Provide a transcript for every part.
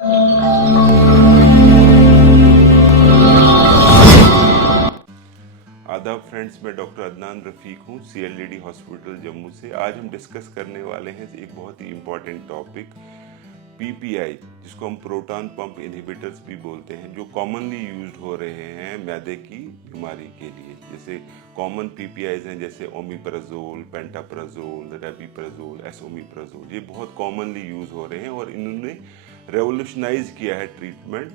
आदाब फ्रेंड्स, मैं डॉक्टर अदनान रफ़ीक हूँ CLDD हॉस्पिटल जम्मू से। आज हम डिस्कस करने वाले हैं एक बहुत ही इम्पॉर्टेंट टॉपिक PPI, जिसको हम प्रोटॉन पंप इनहिबिटर्स भी बोलते हैं, जो कॉमनली यूज्ड हो रहे हैं मैदे की बीमारी के लिए। जैसे कॉमन PPIs हैं जैसे ओमिप्राजोल, पेंटाप्राजोल, रेबिप्राजोल, एसोमिप्राजोल। ये बहुत कॉमनली यूज़ हो रहे हैं और इन्होंने रेवोल्यूशनाइज किया है ट्रीटमेंट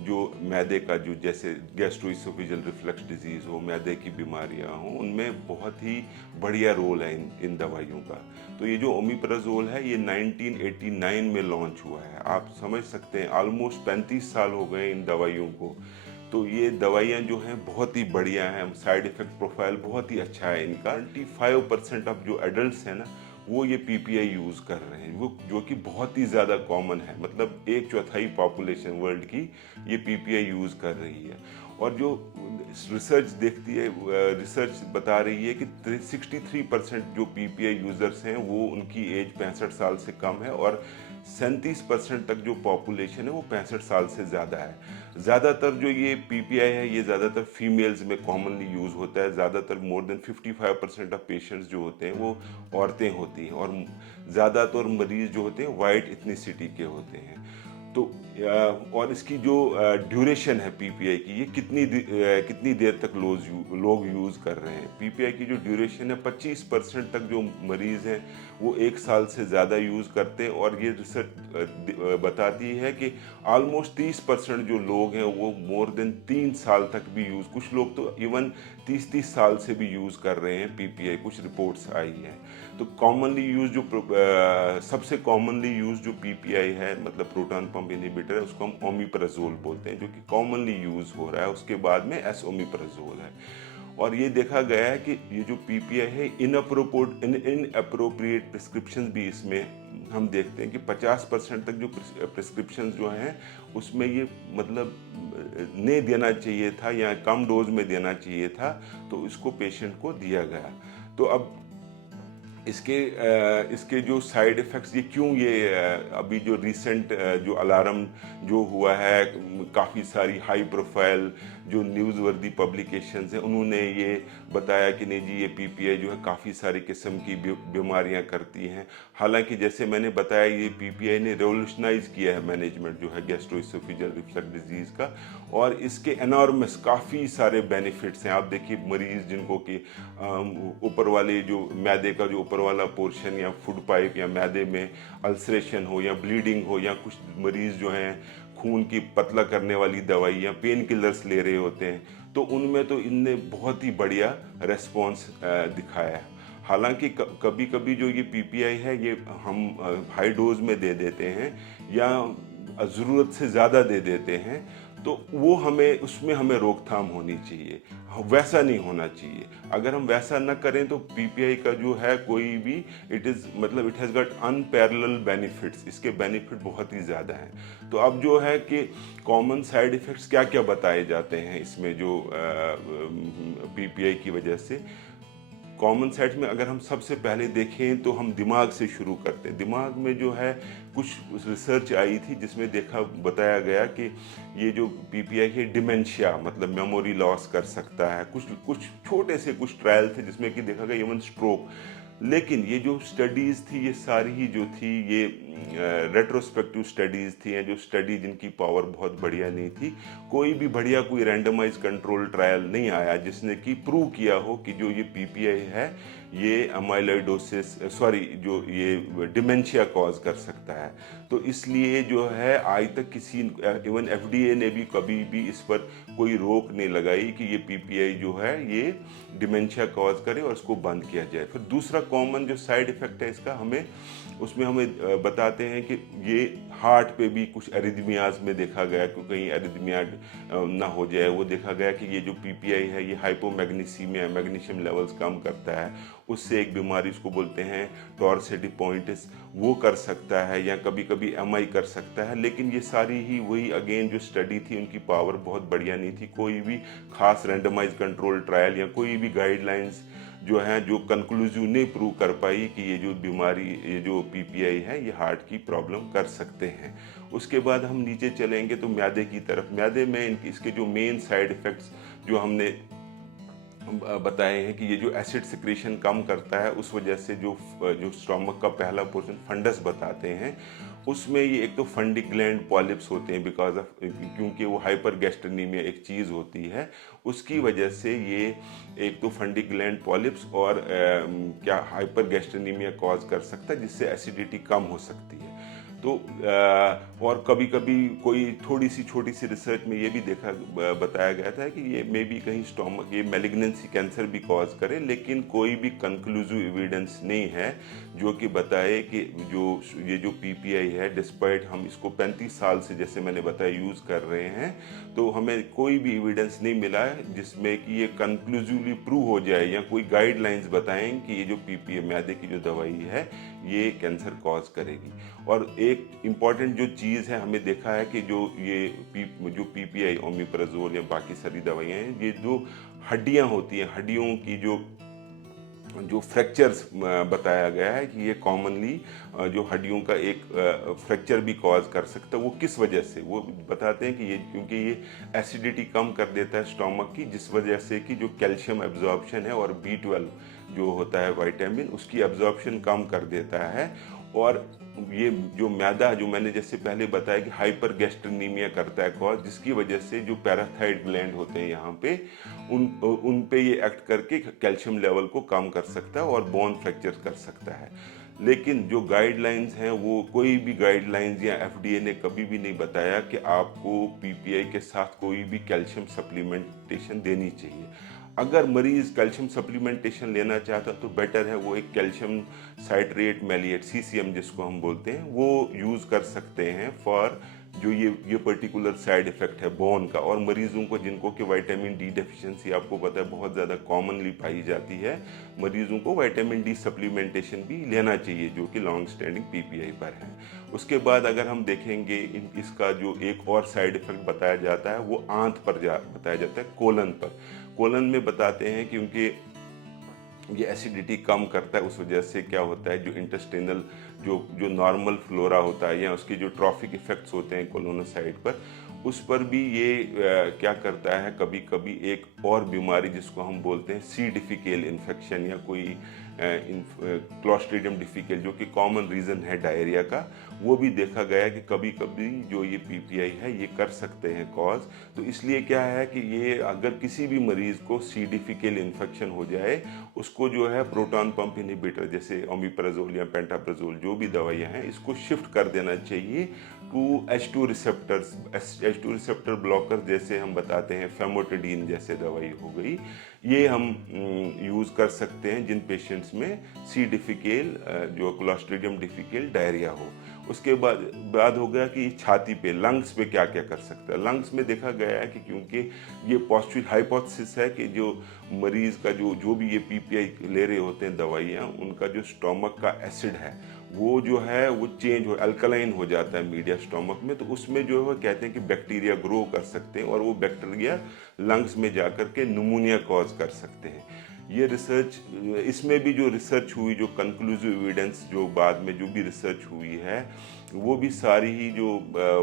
जो मैदे का, जो जैसे गैस्ट्रोइसोफेजियल रिफ्लक्स डिजीज़ हो, मैदे की बीमारियां हों, उनमें बहुत ही बढ़िया रोल है इन दवाइयों का। तो ये जो ओमिप्राजोल है ये 1989 में लॉन्च हुआ है। आप समझ सकते हैं ऑलमोस्ट 35 साल हो गए इन दवाइयों को। तो ये दवाइयाँ जो हैं बहुत ही बढ़िया हैं, साइड इफ़ेक्ट प्रोफाइल बहुत ही अच्छा है इनका। 95% ऑफ जो एडल्ट हैं ना, वो ये PPI यूज़ कर रहे हैं, वो जो कि बहुत ही ज़्यादा कॉमन है। मतलब 1/4 पॉपुलेशन वर्ल्ड की ये PPI यूज़ कर रही है। और जो रिसर्च देखती है, रिसर्च बता रही है कि 63% जो PPI यूज़र्स हैं वो उनकी एज 65 साल से कम है, और 37% तक जो पॉपुलेशन है वो 65 साल से ज़्यादा है। ज़्यादातर जो ये PPI है ये ज़्यादातर फीमेल्स में कॉमनली यूज़ होता है। ज़्यादातर मोर देन 55% ऑफ पेशेंट्स जो होते हैं वो औरतें होती हैं, और ज़्यादातर मरीज़ जो होते हैं वाइट इथनिसिटी के होते हैं। तो और इसकी जो ड्यूरेशन है PPI की, ये कितनी देर तक लोग यूज़ कर रहे हैं। PPI की जो ड्यूरेशन है 25% तक जो मरीज़ हैं वो 1 साल से ज़्यादा यूज़ करते हैं। और ये रिसर्च बताती है कि ऑलमोस्ट 30% जो लोग हैं वो मोर देन 3 साल तक भी यूज़, कुछ लोग तो इवन 30 साल से भी यूज़ कर रहे हैं PPI, कुछ रिपोर्ट्स आई हैं। तो कॉमनली यूज जो सबसे कॉमनली यूज जो PPI है, मतलब प्रोटॉन पंप इनहिबिटर है, उसको हम ओमिप्राजोल बोलते हैं, जो कि कॉमनली यूज हो रहा है। उसके बाद में एसओमिप्राजोल है। और ये देखा गया है कि ये जो PPI है इनअप्रोप्रिएट प्रिस्क्रिप्शन भी इसमें हम देखते हैं कि 50% तक जो प्रिस्क्रिप्शन जो हैं उसमें ये मतलब नहीं देना चाहिए था या कम डोज में देना चाहिए था, तो इसको पेशेंट को दिया गया। तो अब इसके जो साइड इफ़ेक्ट्स, ये क्यों, ये अभी जो रिसेंट जो अलार्म जो हुआ है, काफ़ी सारी हाई प्रोफाइल जो न्यूज़ वर्दी पब्लिकेशंस हैं उन्होंने ये बताया कि नहीं जी ये PPI जो है काफ़ी सारी किस्म की बीमारियां करती हैं। हालांकि जैसे मैंने बताया ये PPI ने रेवोल्यूशनाइज किया है मैनेजमेंट जो है गैस्ट्रोइसोफेजियल रिफ्लक्स डिजीज़ का, और इसके एनॉर्मस काफ़ी सारे बेनिफिट्स हैं। आप देखिए मरीज़ जिनको कि ऊपर वाले जो मैदे का जो ऊपर वाला पोर्शन या फूड पाइप या मैदे में अल्सरेशन हो या ब्लीडिंग हो, या कुछ मरीज़ जो हैं खून की पतला करने वाली दवाई या पेन किलर्स ले रहे होते हैं, तो उनमें तो इनने बहुत ही बढ़िया रेस्पॉन्स दिखाया है। हालांकि कभी कभी जो ये PPI है ये हम हाई डोज में दे देते हैं या ज़रूरत से ज़्यादा दे देते हैं, तो वो उसमें हमें रोकथाम होनी चाहिए। वैसा नहीं होना चाहिए। अगर हम वैसा ना करें तो PPI का जो है कोई भी, it has got unparalleled benefits, इसके बेनिफिट बहुत ही ज़्यादा हैं। तो अब जो है कि कॉमन साइड इफ़ेक्ट्स क्या क्या बताए जाते हैं इसमें जो PPI की वजह से। कॉमन साइड्स में अगर हम सबसे पहले देखें तो हम दिमाग से शुरू करते हैं। दिमाग में जो है कुछ रिसर्च आई थी जिसमें बताया गया कि ये जो PPI है डिमेंशिया, मतलब मेमोरी लॉस कर सकता है। कुछ कुछ छोटे से कुछ ट्रायल थे जिसमें कि देखा गया इवन स्ट्रोक। लेकिन ये जो स्टडीज़ थी ये सारी ही जो थी ये रेट्रोस्पेक्टिव स्टडीज़ थी, जो स्टडी जिनकी पावर बहुत बढ़िया नहीं थी। कोई भी बढ़िया कोई रैंडमाइज कंट्रोल ट्रायल नहीं आया जिसने कि प्रूव किया हो कि जो ये PPI है ये अमाइलोइडोसिस, सॉरी, जो ये डिमेंशिया कॉज कर सकता है। तो इसलिए जो है आज तक किसी, इवन FDA ने भी कभी भी इस पर कोई रोक नहीं लगाई कि ये PPI जो है ये डिमेंशिया कॉज करे और इसको बंद किया जाए। फिर दूसरा कॉमन जो साइड इफ़ेक्ट है इसका, उसमें हमें बताते हैं कि ये हार्ट पे भी कुछ एरिथमियाज में देखा गया कि कहीं एरिथमिया ना हो जाए। वो देखा गया कि ये जो PPI है ये हाइपोमैग्नीसीमिया, मैग्नीशियम लेवल्स कम करता है, उससे एक बीमारी उसको बोलते हैं टॉर्सिटी पॉइंटिस, वो कर सकता है, या कभी कभी MI कर सकता है। लेकिन ये सारी ही वही अगेन जो स्टडी थी उनकी पावर बहुत बढ़िया नहीं थी। कोई भी खास रैंडमाइज कंट्रोल ट्रायल या कोई भी गाइडलाइंस जो हैं जो कंक्लूसिव नहीं प्रूव कर पाई कि ये जो बीमारी, ये जो PPI है ये हार्ट की प्रॉब्लम कर सकते हैं। उसके बाद हम नीचे चलेंगे तो म्यादे की तरफ। म्यादे में इसके जो मेन साइड इफ़ेक्ट्स जो हमने बताए हैं कि ये जो एसिड सिक्रेशन कम करता है, उस वजह से जो जो स्टोमक का पहला पोर्शन फंडस बताते हैं, उसमें ये एक तो फंडिक ग्लैंड पॉलिप्स होते हैं बिकॉज ऑफ, क्योंकि वो हाइपरगैस्ट्रेनीमिया एक चीज़ होती है, उसकी वजह से ये एक तो फंडिक ग्लैंड पॉलिप्स और क्या हाइपरगैस्ट्रेनीमिया कॉज कर सकता है, जिससे एसिडिटी कम हो सकती है। तो और कभी कभी कोई थोड़ी सी छोटी सी रिसर्च में ये भी बताया गया था कि ये मे बी कहीं स्टोमक ये मैलिग्नेंसी कैंसर भी कॉज करे, लेकिन कोई भी कंक्लूसिव एविडेंस नहीं है जो कि बताए कि जो पीपीआई है, डिस्पाइट हम इसको 35 साल से, जैसे मैंने बताया, यूज़ कर रहे हैं, तो हमें कोई भी एविडेंस नहीं मिला है जिसमें कि ये कंक्लूसिवली प्रूव हो जाए या कोई गाइडलाइंस बताएं कि ये जो पीपीआई म्यादे की जो दवाई है ये कैंसर कॉज करेगी। और एक इम्पॉर्टेंट जो चीज़ है, हमें देखा है कि जो पीपीआई, ओमिप्राजोल या बाकी सारी दवाइयाँ हैं, ये जो हड्डियाँ होती हैं, हड्डियों की जो फ्रैक्चर्स बताया गया है कि ये कॉमनली जो हड्डियों का एक फ्रैक्चर भी कॉज कर सकता है। वो किस वजह से, वो बताते हैं कि ये क्योंकि ये एसिडिटी कम कर देता है स्टोमक की, जिस वजह से कि जो कैल्शियम एब्जॉर्प्शन है और B12 जो होता है विटामिन, उसकी एब्जॉर्प्शन कम कर देता है। और ये जो मैदा, जो मैंने जैसे पहले बताया कि हाइपरगैस्ट्रेनीमिया करता है कॉज, जिसकी वजह से जो पैराथाइड ग्लैंड होते हैं यहाँ पे, उन पे ये एक्ट करके कैल्शियम लेवल को कम कर सकता है और बोन फ्रैक्चर कर सकता है। लेकिन जो गाइडलाइंस हैं, वो कोई भी गाइडलाइंस या एफडीए ने कभी भी नहीं बताया कि आपको पीपीआई के साथ कोई भी कैल्शियम सप्लीमेंटेशन देनी चाहिए। अगर मरीज कैल्शियम सप्लीमेंटेशन लेना चाहता तो बेटर है वो एक कैल्शियम साइट्रेट मैलिएट, सीसीएम जिसको हम बोलते हैं, वो यूज़ कर सकते हैं फॉर जो ये पर्टिकुलर साइड इफेक्ट है बोन का। और मरीजों को जिनको कि विटामिन डी डेफिशिएंसी आपको पता है बहुत ज़्यादा कॉमनली पाई जाती है, मरीजों को विटामिन डी सप्लीमेंटेशन भी लेना चाहिए जो कि लॉन्ग स्टैंडिंग पीपीआई पर है। उसके बाद अगर हम देखेंगे इसका जो एक और साइड इफेक्ट बताया जाता है, वो आंत पर बताया जाता है, कोलन पर। कोलन में बताते हैं क्योंकि ये एसिडिटी कम करता है, उस वजह से क्या होता है, जो इंटेस्टिनल जो नॉर्मल फ्लोरा होता है या उसके जो ट्रॉफिक इफेक्ट्स होते हैं कोलोनोसाइड पर, उस पर भी ये क्या करता है, कभी कभी एक और बीमारी जिसको हम बोलते हैं सी डिफिकल इन्फेक्शन या कोई क्लोस्ट्रीडियम डिफिकल, जो कि कॉमन रीज़न है डायरिया का, वो भी देखा गया कि कभी कभी जो ये पीपीआई है ये कर सकते हैं कॉज। तो इसलिए क्या है कि ये अगर किसी भी मरीज़ को सी डिफिकल इन्फेक्शन हो जाए, उसको जो है प्रोटॉन पंप इनहिबिटर जैसे ओमिप्राजोल या पेंटाप्राजोल जो भी दवाइयाँ हैं, इसको शिफ्ट कर देना चाहिए to H2 receptors. H2 receptor blocker जैसे हम बताते हैं फेमोटिडीन जैसे दवाई हो गई, ये हम यूज़ कर सकते हैं जिन पेशेंट्स में सी डिफिकल जो क्लोस्ट्रीडियम डिफिकल डायरिया हो। उसके बाद हो गया कि छाती पे, लंग्स पे क्या क्या कर सकता है। लंग्स में देखा गया है कि क्योंकि ये पॉजिटिव हाइपोथेसिस है कि जो मरीज़ का जो भी ये पीपीआई ले रहे होते हैं दवाइयाँ, उनका जो स्टोमक का एसिड है वो जो है वो चेंज हो, अल्कलाइन हो जाता है मीडिया स्टोमक में, तो उसमें जो है कहते हैं कि बैक्टीरिया ग्रो कर सकते हैं और वो बैक्टीरिया लंग्स में जाकर के न्यूमोनिया कॉज कर सकते हैं। ये रिसर्च, इसमें भी जो रिसर्च हुई, जो कंक्लूसिव एविडेंस जो बाद में जो भी रिसर्च हुई है, वो भी सारी ही जो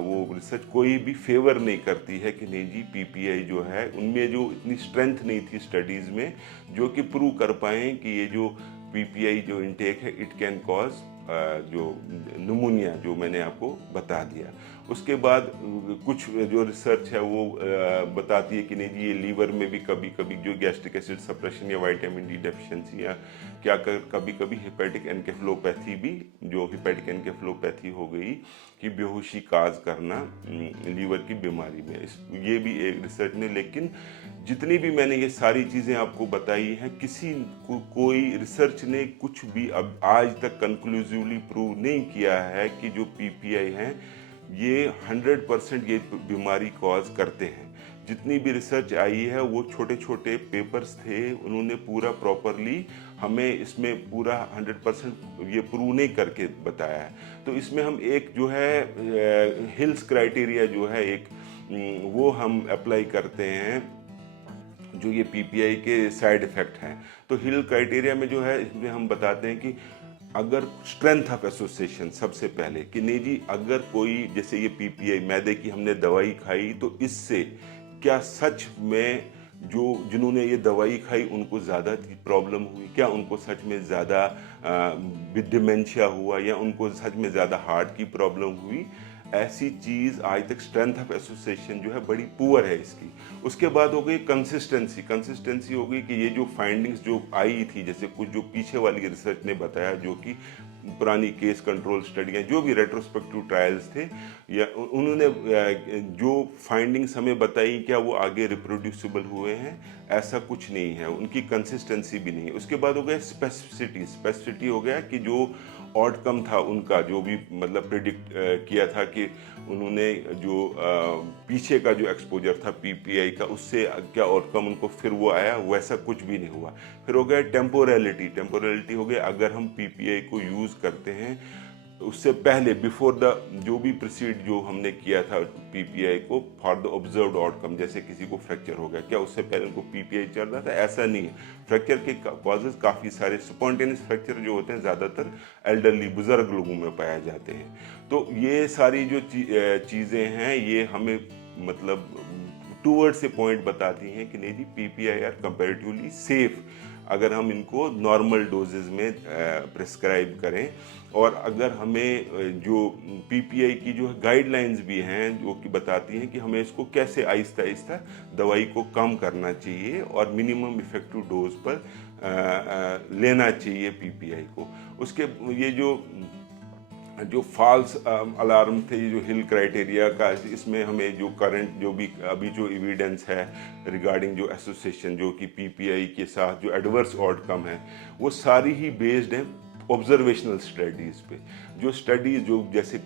वो रिसर्च कोई भी फेवर नहीं करती है कि नहीं जी पीपीआई जो है, उनमें जो इतनी स्ट्रेंथ नहीं थी स्टडीज़ में जो कि प्रूव कर पाएँ कि ये जो पीपीआई जो इनटेक है इट कैन कॉज जो न्यूमोनिया, जो मैंने आपको बता दिया। उसके बाद कुछ जो रिसर्च है वो बताती है कि नहीं जी ये लीवर में भी कभी कभी जो गैस्ट्रिक एसिड सप्रेशन या विटामिन डी डेफिशिएंसी या क्या कभी कभी हिपैटिक एनकेफेलोपैथी भी, जो हिपैटिक एनकेफेलोपैथी हो गई कि बेहोशी काज करना लीवर की बीमारी में, ये भी एक रिसर्च ने। लेकिन जितनी भी मैंने ये सारी चीज़ें आपको बताई हैं, किसी कोई रिसर्च ने कुछ भी अब आज तक कंक्लूसिवली प्रूव नहीं किया है कि जो पीपीआई हैं ये 100% ये बीमारी कॉज करते हैं। जितनी भी रिसर्च आई है वो छोटे छोटे पेपर्स थे, उन्होंने पूरा प्रॉपरली हमें इसमें पूरा 100% ये प्रूव नहीं करके बताया है। तो इसमें हम एक जो है हिल्स क्राइटेरिया जो है एक वो हम अप्लाई करते हैं जो ये पीपीआई के साइड इफ़ेक्ट हैं। तो हिल क्राइटेरिया में जो है इसमें हम बताते हैं कि अगर स्ट्रेंथ ऑफ एसोसिएशन सबसे पहले कि नहीं जी, अगर कोई जैसे ये पीपीआई मैदे की हमने दवाई खाई तो इससे क्या सच में जो जिन्होंने ये दवाई खाई उनको ज़्यादा प्रॉब्लम हुई, क्या उनको सच में ज़्यादा डिमेंशिया हुआ या उनको सच में ज़्यादा हार्ट की प्रॉब्लम हुई। ऐसी चीज़ आज तक स्ट्रेंथ ऑफ एसोसिएशन जो है बड़ी पुअर है इसकी। उसके बाद हो गई कंसिस्टेंसी हो गई कि ये जो फाइंडिंग्स जो आई थी, जैसे कुछ जो पीछे वाली रिसर्च ने बताया, जो कि पुरानी केस कंट्रोल स्टडियाँ जो भी रेट्रोस्पेक्टिव ट्रायल्स थे, या उन्होंने जो फाइंडिंग्स हमें बताई क्या वो आगे रिप्रोड्यूसिबल हुए हैं, ऐसा कुछ नहीं है, उनकी कंसिस्टेंसी भी नहीं है। उसके बाद हो गया स्पेसिफिसिटी हो गया कि जो आउटकम था उनका, जो भी मतलब प्रिडिक्ट किया था कि उन्होंने जो पीछे का जो एक्सपोजर था पीपीआई का, उससे क्या आउटकम उनको फिर वो आया, वैसा कुछ भी नहीं हुआ। फिर हो गया टेम्पोरलिटी हो गया, अगर हम पीपीआई को यूज़ करते हैं उससे पहले बिफोर द जो भी प्रोसीड जो हमने किया था पीपीआई को फॉर द ऑब्जर्व्ड आउटकम, जैसे किसी को फ्रैक्चर हो गया, क्या उससे पहले उनको पीपीआई चल रहा था? ऐसा नहीं है। फ्रैक्चर के कॉजेज काफ़ी सारे, स्पॉन्टेनियस फ्रैक्चर जो होते हैं ज़्यादातर एल्डरली बुजुर्ग लोगों में पाए जाते हैं। तो ये सारी जो चीज़ें हैं ये हमें मतलब टूवर्ड से पॉइंट बताती हैं कि नहीं जी, पीपीआई आर कंपैरेटिवली सेफ अगर हम इनको नॉर्मल डोजेज में प्रिस्क्राइब करें। और अगर हमें जो पीपीआई की जो गाइडलाइंस भी हैं जो कि बताती हैं कि हमें इसको कैसे आहिस्ता आहिस्ता दवाई को कम करना चाहिए और मिनिमम इफेक्टिव डोज पर लेना चाहिए पीपीआई को। उसके ये जो फॉल्स अलार्म थे, ये जो हिल क्राइटेरिया का, इसमें हमें जो करंट जो भी अभी जो एविडेंस है रिगार्डिंग जो एसोसिएशन जो कि पीपीआई के साथ जो एडवर्स आउटकम है, वो सारी ही बेस्ड है ऑब्जर्वेशनल स्टडीज़ पे। जो स्टडीज़ जो जैसे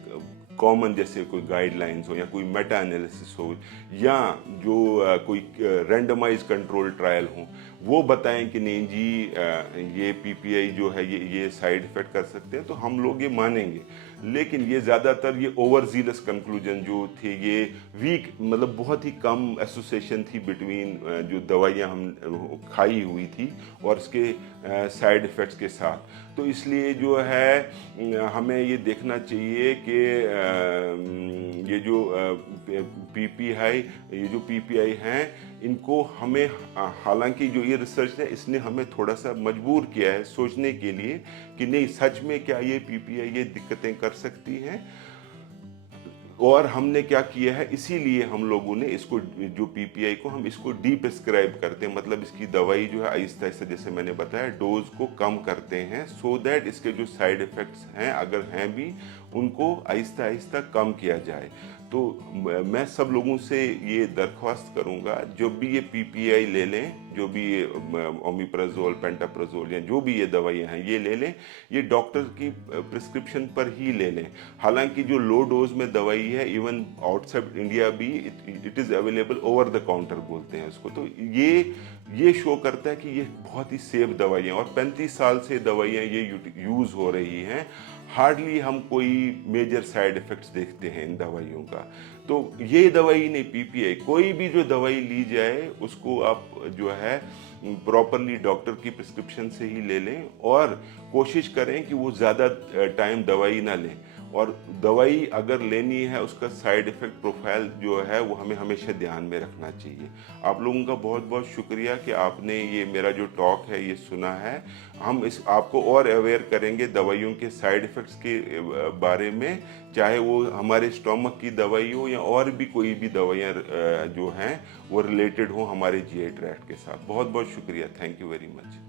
कॉमन, जैसे कोई गाइडलाइंस हो या कोई मेटा एनालिसिस हो या जो कोई रैंडमाइज कंट्रोल ट्रायल हो, वो बताएं कि नहीं जी ये पीपीआई जो है ये साइड इफ़ेक्ट कर सकते हैं, तो हम लोग ये मानेंगे। लेकिन ये ज़्यादातर ये ओवर जीलस कंक्लूजन जो थे, ये वीक मतलब बहुत ही कम एसोसिएशन थी बिटवीन जो दवाइयाँ हम खाई हुई थी और इसके साइड इफ़ेक्ट्स के साथ। तो इसलिए जो है हमें ये देखना चाहिए कि ये जो पीपीआई हैं, इनको हमें, हालांकि जो ये रिसर्च है इसने हमें थोड़ा सा मजबूर किया है सोचने के लिए कि नहीं सच में क्या ये पीपीआई ये दिक्कतें कर सकती हैं। और हमने क्या किया है, इसीलिए हम लोगों ने इसको जो पीपीआई को हम इसको डीप्रिस्क्राइब करते हैं, मतलब इसकी दवाई जो है आहिस्ता आहिस्ता, जैसे मैंने बताया, डोज को कम करते हैं सो दैट इसके जो साइड इफ़ेक्ट्स हैं अगर हैं भी, उनको आहिस्ता आहिस्ता कम किया जाए। तो मैं सब लोगों से ये दरख्वास्त करूंगा, जब भी ये पीपीआई ले लें, जो भी ये ओमिप्राजोल, पेंटाप्राजोल या जो भी ये दवाइयाँ हैं ये ले लें, ये डॉक्टर की प्रिस्क्रिप्शन पर ही ले लें। हालांकि जो लो डोज में दवाई है इवन आउटसाइड इंडिया भी it is available over the counter बोलते हैं उसको। तो ये शो करता है कि ये बहुत ही सेफ दवाइयाँ, और 35 साल से दवाइयाँ ये यूज़ हो रही हैं। हार्डली हम कोई मेजर साइड इफ़ेक्ट्स देखते हैं इन दवाइयों का। तो ये दवाई नहीं, पीपीआई कोई भी जो दवाई ली जाए उसको आप जो है प्रॉपरली डॉक्टर की प्रिस्क्रिप्शन से ही ले लें, और कोशिश करें कि वो ज़्यादा टाइम दवाई ना लें। और दवाई अगर लेनी है उसका साइड इफ़ेक्ट प्रोफाइल जो है वो हमें हमेशा ध्यान में रखना चाहिए। आप लोगों का बहुत बहुत शुक्रिया कि आपने ये मेरा जो टॉक है ये सुना है। हम इस आपको और अवेयर करेंगे दवाइयों के साइड इफ़ेक्ट्स के बारे में, चाहे वो हमारे स्टोमक की दवाई हो या और भी कोई भी दवाइयाँ जो हैं वो रिलेटेड हो हमारे जीआई ट्रैक्ट के साथ। बहुत बहुत शुक्रिया, थैंक यू वेरी मच।